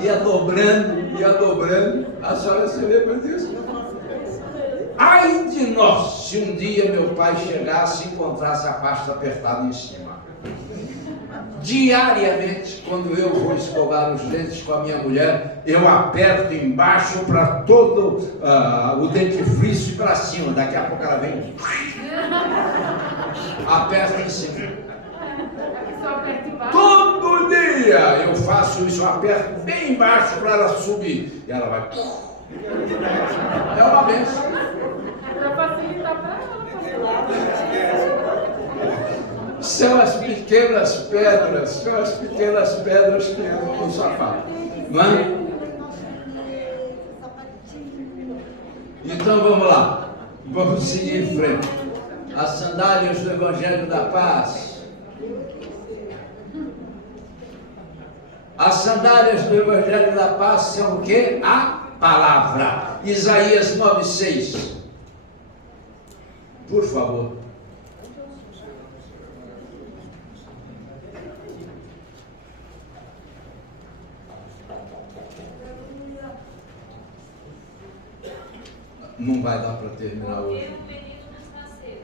Ia dobrando. A senhora se lembra disso? Ai de nós, se um dia meu pai chegasse e encontrasse a pasta apertada em cima. Diariamente, quando eu vou escovar os dentes com a minha mulher, eu aperto embaixo para todo o dentifrício para cima. Daqui a pouco ela vem. Aperta em cima. Todo dia eu faço isso, eu aperto bem embaixo para ela subir. E ela vai. É uma benção. Para facilitar para ela. São as pequenas pedras que entram no sapato. Não é? Então vamos lá. Vamos seguir em frente. As sandálias do Evangelho da Paz. As sandálias do Evangelho da Paz são o quê? A palavra. Isaías 9:6. Por favor. Não vai dar para terminar hoje. Um menino nos nasceu,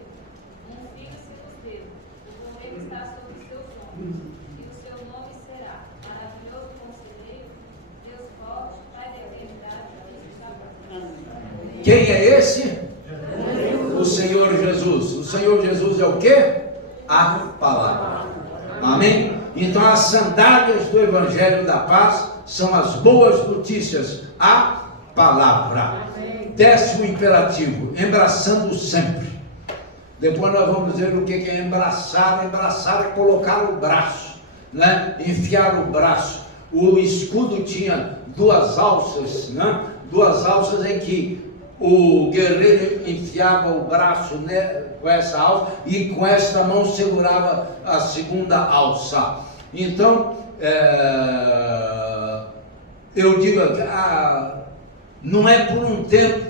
um filho se nos deu, o governo está sobre os seus ombros, e o seu nome será Maravilhoso Conselheiro, Deus forte, Quem é esse? O Senhor Jesus. O Senhor Jesus é o quê? A palavra. Amém? Então as sandálias do Evangelho da Paz são as boas notícias, a palavra. 10º imperativo, embraçando sempre. Depois nós vamos ver o que é embraçar. Embraçar é colocar o braço, né? Enfiar o braço. O escudo tinha 2 alças, né? 2 alças em que o guerreiro enfiava o braço, né, com essa alça, e com esta mão segurava a segunda alça. Então, eu digo, não é por um tempo,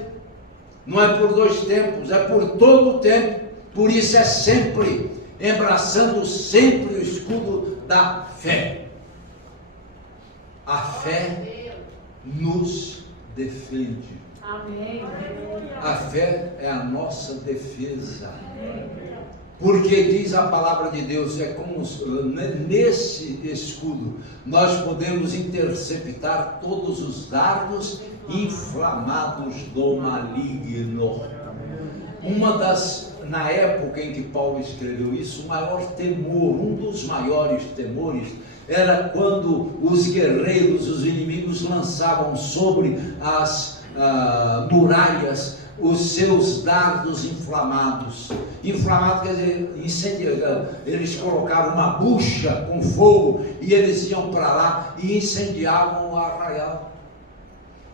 não é por 2 tempos, é por todo o tempo. Por isso é sempre, embraçando sempre o escudo da fé. A fé nos defende. Amém. A fé é a nossa defesa. Porque diz a palavra de Deus, é como nesse escudo nós podemos interceptar todos os dardos inflamados do maligno. Na época em que Paulo escreveu isso, o maior temor, um dos maiores temores, era quando os guerreiros, os inimigos, lançavam sobre as muralhas os seus dardos inflamados. Inflamado quer dizer incendiar. Eles colocavam uma bucha com fogo e eles iam para lá e incendiavam o arraial.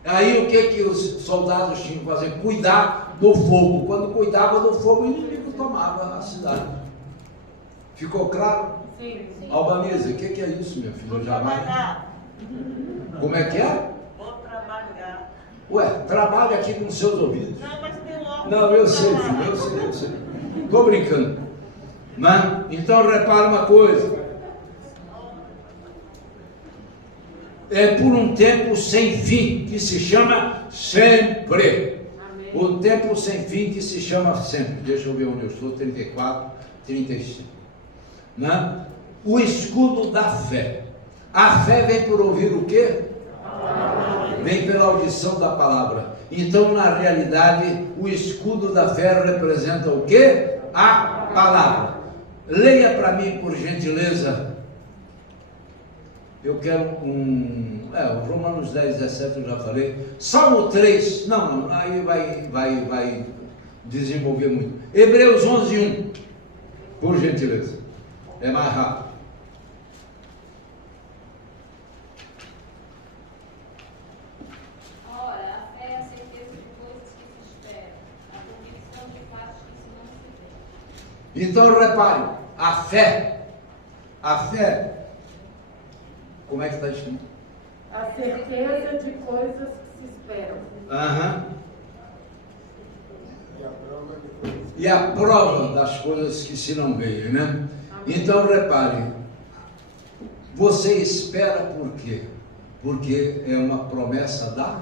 Aí o que os soldados tinham que fazer? Cuidar do fogo. Quando cuidava do fogo, o inimigo tomava a cidade. Ficou claro? Sim. Albanese, o que é isso, meu filho? Vou Já vai. trabalhar. Como é que é? Vou trabalhar. Ué, trabalha aqui com seus ouvidos. Não, mas tem logo. Não, eu sei, filho, eu sei. Estou brincando. Mas, então repara uma coisa. É por um tempo sem fim, que se chama sempre. Amém. O tempo sem fim que se chama sempre. Deixa eu ver onde eu estou, 34, 35. Né? O escudo da fé. A fé vem por ouvir o quê? Vem pela audição da palavra. Então, na realidade, o escudo da fé representa o quê? A palavra. Leia para mim, por gentileza. Eu quero o Romanos 10, 17 eu já falei. Salmo 3, não, aí vai desenvolver muito. Hebreus 11, 1, por gentileza. É mais rápido. Ora, a fé é a certeza de coisas que se esperam, a convicção de fatos que se não se veem. Então repare, a fé, como é que está escrito? A certeza de coisas que se esperam. Aham. E a prova das coisas que se não veem, né? Então repare, você espera por quê? Porque é uma promessa da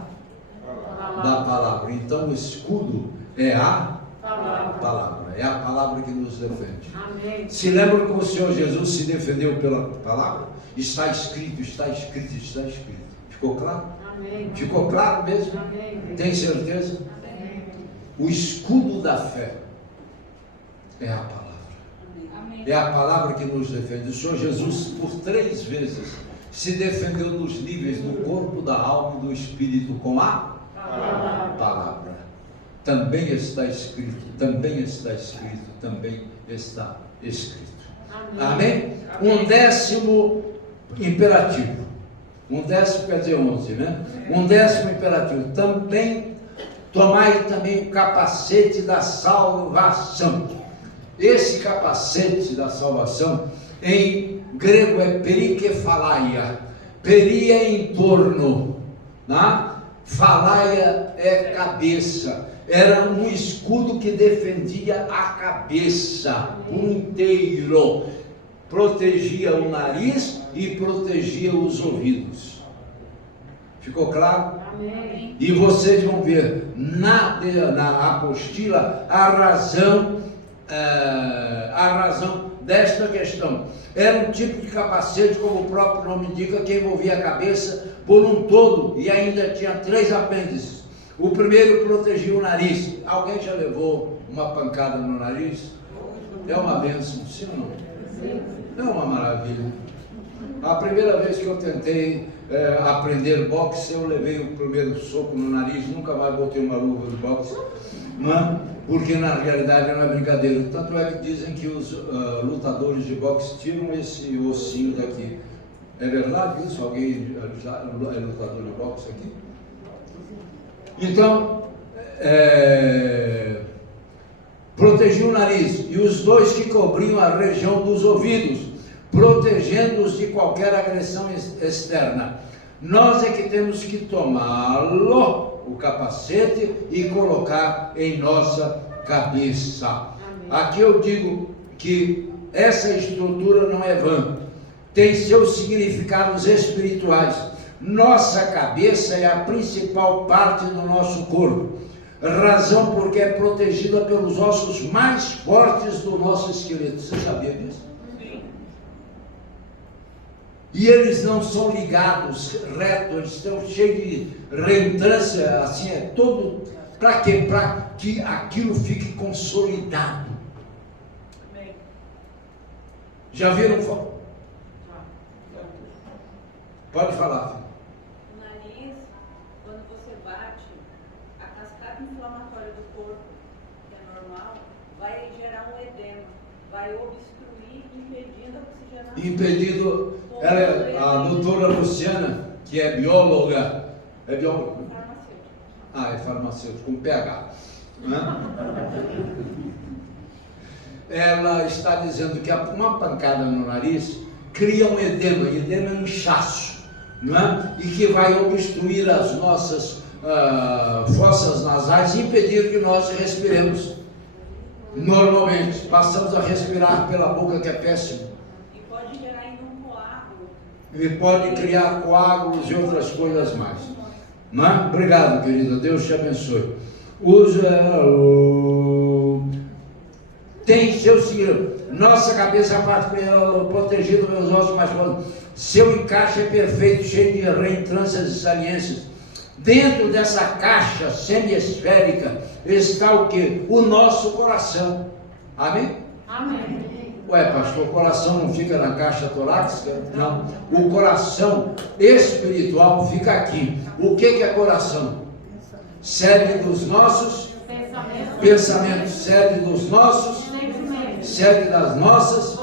palavra. Então o escudo é a palavra. É a palavra que nos defende. Amém. Se lembra como o Senhor Jesus se defendeu pela palavra? Está escrito, está escrito, está escrito. Ficou claro? Amém. Ficou claro mesmo? Amém. Tem certeza? Amém. O escudo da fé é a palavra. Amém. É a palavra que nos defende. O Senhor Jesus, por 3 vezes, se defendeu nos níveis do corpo, da alma e do espírito com a palavra. Também está escrito, também está escrito, também está escrito. Amém? Um 10º imperativo. Um 10º quer dizer 11, né? Um 10º imperativo. Tomai também o capacete da salvação. Esse capacete da salvação, em grego é perikefalaia. Peri é em torno, né? Falaia é cabeça. Era um escudo que defendia a cabeça por inteiro. Protegia o nariz e protegia os ouvidos. Ficou claro? Amém. E vocês vão ver na apostila a razão desta questão. Era um tipo de capacete, como o próprio nome indica, que envolvia a cabeça por um todo e ainda tinha 3 apêndices. O primeiro protegia o nariz. Alguém já levou uma pancada no nariz? É uma bênção, sim ou não? É uma maravilha. A primeira vez que eu tentei aprender boxe, eu levei o primeiro soco no nariz, nunca mais botei uma luva de boxe, porque na realidade não é brincadeira. Tanto é que dizem que os lutadores de boxe tiram esse ossinho daqui. É verdade isso? Alguém é lutador de boxe aqui? Então, protegia o nariz, e os dois que cobriam a região dos ouvidos, protegendo-os de qualquer agressão externa. Nós é que temos que tomá-lo, o capacete, e colocar em nossa cabeça. Amém. Aqui eu digo que essa estrutura não é vã, tem seus significados espirituais. Nossa cabeça é a principal parte do nosso corpo, razão porque é protegida pelos ossos mais fortes do nosso esqueleto. Você sabia disso? E eles não são ligados reto, eles estão cheios de reentrância, assim, é todo, para quê? Para que aquilo fique consolidado. Amém. Já viram? Pode falar, filho. O nariz, quando você bate, a cascata inflamatória do corpo, que é normal, vai gerar um edema, vai obstruir, impedindo a oxigenação. Impedido, a doutora Luciana, que é bióloga, é bióloga? Farmacêutico. É farmacêutico, com PH. Né? Ela está dizendo que uma pancada no nariz cria um edema, edema é um inchaço, né? E que vai obstruir as nossas fossas nasais e impedir que nós respiremos normalmente. Passamos a respirar pela boca, que é péssimo. E pode gerar ainda um coágulo. E pode criar coágulos e outras coisas mais. Não é? Obrigado, querida. Deus te abençoe. Tem seu significado. Nossa cabeça, a parte protegida pelos ossos mais fortes. Seu encaixe é perfeito, cheio de reentrâncias e saliências. Dentro dessa caixa semiesférica está o que? O nosso coração. Amém? Amém. Ué, pastor, o coração não fica na caixa torácica? Não. O coração espiritual fica aqui. O que é coração? Sede dos nossos pensamentos, sede dos nossos, sede das nossas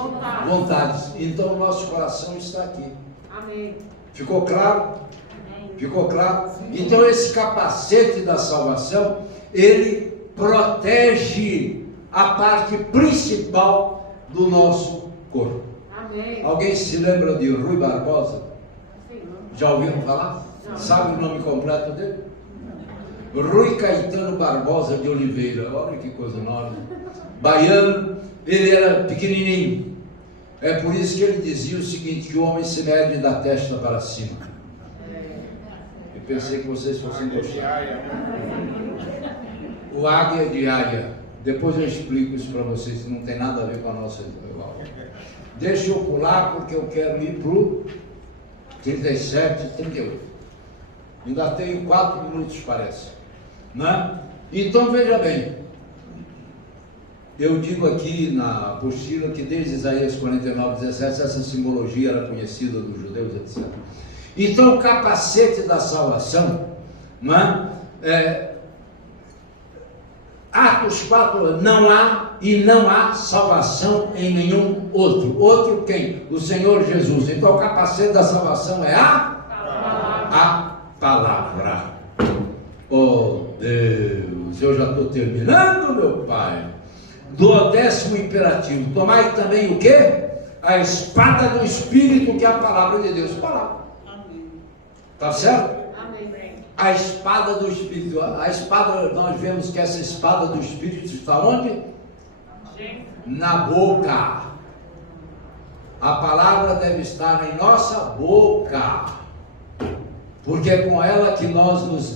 vontades. Então o nosso coração está aqui. Amém. Ficou claro? Ficou claro? Então esse capacete da salvação, ele protege a parte principal do nosso corpo. Amém. Alguém se lembra de Rui Barbosa? Sim. Já ouviram falar? Não. Sabe o nome completo dele? Rui Caetano Barbosa de Oliveira. Olha que coisa enorme. Baiano, ele era pequenininho. É por isso que ele dizia o seguinte, que o homem se mede da testa para cima. Eu pensei que vocês fossem gostar. O águia de Aia. Depois eu explico isso para vocês, que não tem nada a ver com a nossa aula. Deixa eu pular, porque eu quero ir para o 37, 38. Ainda tenho 4 minutos, parece. Né? Então, veja bem. Eu digo aqui na apostila que desde Isaías 49, 17, essa simbologia era conhecida dos judeus, etc. Então, o capacete da salvação, né? Atos 4, não há e não há salvação em nenhum outro. Outro quem? O Senhor Jesus. Então o capacete da salvação é a palavra. Oh Deus, eu já estou terminando, meu Pai. Do 10º imperativo, tomai também o quê? A espada do Espírito, que é a palavra de Deus. Palavra. Tá certo? A espada do Espírito. A espada, nós vemos que essa espada do Espírito está onde? Na boca. A palavra deve estar em nossa boca, porque é com ela que nós nos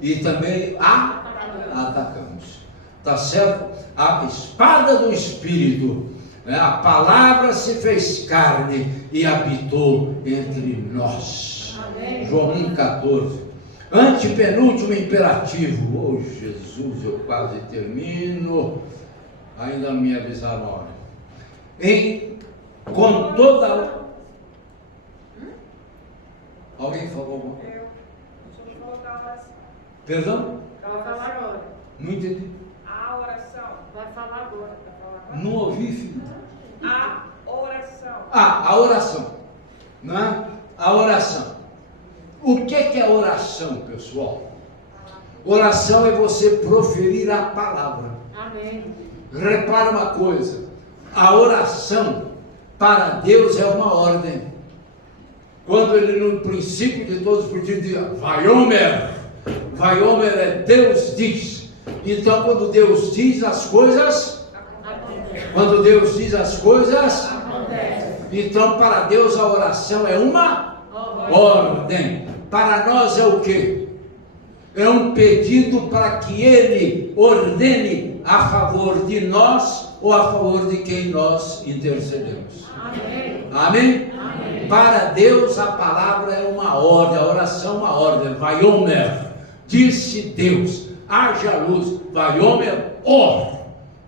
e também atacamos. Tá certo? A espada do Espírito, a palavra se fez carne e habitou entre nós. João 1,14. Antepenúltimo imperativo. Oh Jesus, eu quase termino. Ainda não me avisaram a hora. Com toda... Alguém falou alguma coisa? Eu. Deixa eu colocar a oração. Perdão? Vai falar agora. Não entendi. A oração. Vai falar agora. Vai falar agora. Não ouvi, filho. A oração. A oração. Não é? A oração. O que é oração, pessoal? Oração é você proferir a palavra. Amém. Repara uma coisa. A oração para Deus é uma ordem. Quando ele no princípio de todos os pedidos dizia, vai Homer é Deus diz. Então quando Deus diz as coisas, quando Deus diz as coisas, então para Deus a oração é uma ordem. Para nós é o quê? É um pedido para que Ele ordene a favor de nós ou a favor de quem nós intercedemos. Amém. Amém? Amém. Para Deus a palavra é uma ordem, a oração é uma ordem. Vai Homer, disse Deus, haja luz. Vai Homer,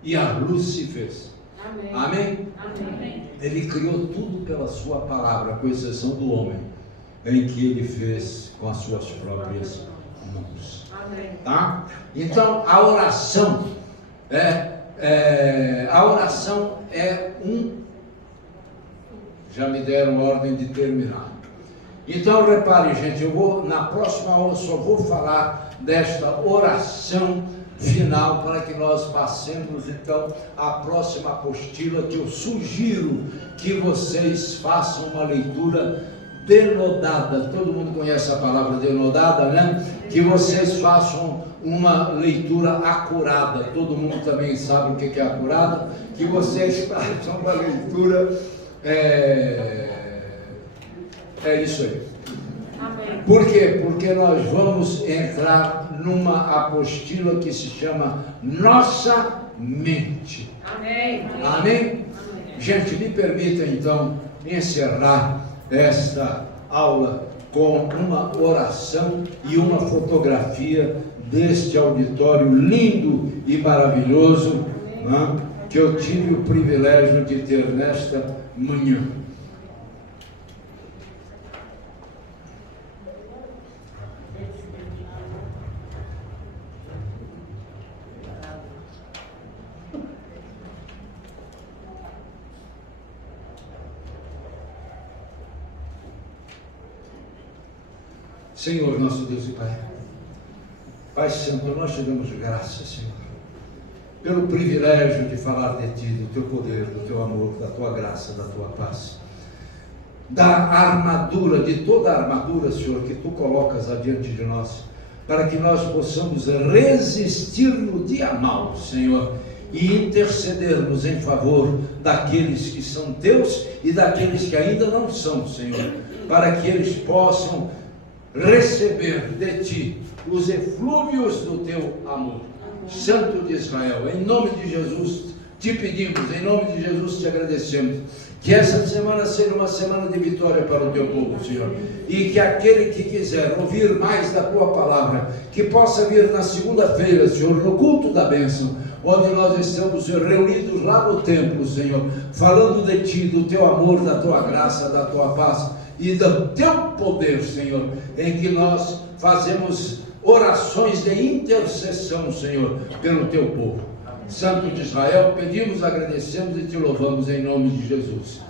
e a luz se fez. Amém. Amém? Amém. Ele criou tudo pela sua palavra, com exceção do homem, em que ele fez com as suas próprias mãos. Amém. Tá? Então a oração é um. Já me deram ordem de terminar. Então repare, gente, eu vou na próxima aula só vou falar desta oração final para que nós passemos então à próxima apostila, que eu sugiro que vocês façam uma leitura denodada. Todo mundo conhece a palavra denodada, né? Que vocês façam uma leitura acurada. Todo mundo também sabe o que é acurada. Que vocês façam uma leitura é isso aí. Amém. Por quê? Porque nós vamos entrar numa apostila que se chama Nossa Mente. Amém. Amém? Amém. Gente, me permita então encerrar esta aula com uma oração e uma fotografia deste auditório lindo e maravilhoso, né, que eu tive o privilégio de ter nesta manhã. Senhor, nosso Deus e Pai, Pai Santo, nós te damos graças, Senhor, pelo privilégio de falar de Ti, do Teu poder, do Teu amor, da Tua graça, da Tua paz, da armadura, de toda a armadura, Senhor, que Tu colocas adiante de nós, para que nós possamos resistir no dia mau, Senhor, e intercedermos em favor daqueles que são Teus e daqueles que ainda não são, Senhor, para que eles possam receber de Ti os eflúvios do Teu amor. Santo de Israel, em nome de Jesus te pedimos, em nome de Jesus te agradecemos, que essa semana seja uma semana de vitória para o Teu povo, Senhor, e que aquele que quiser ouvir mais da Tua palavra, que possa vir na segunda-feira, Senhor, no culto da bênção, onde nós estamos reunidos lá no templo, Senhor, falando de Ti, do Teu amor, da Tua graça, da Tua paz e do Teu poder, Senhor, em que nós fazemos orações de intercessão, Senhor, pelo Teu povo. Santo de Israel, pedimos, agradecemos e Te louvamos em nome de Jesus.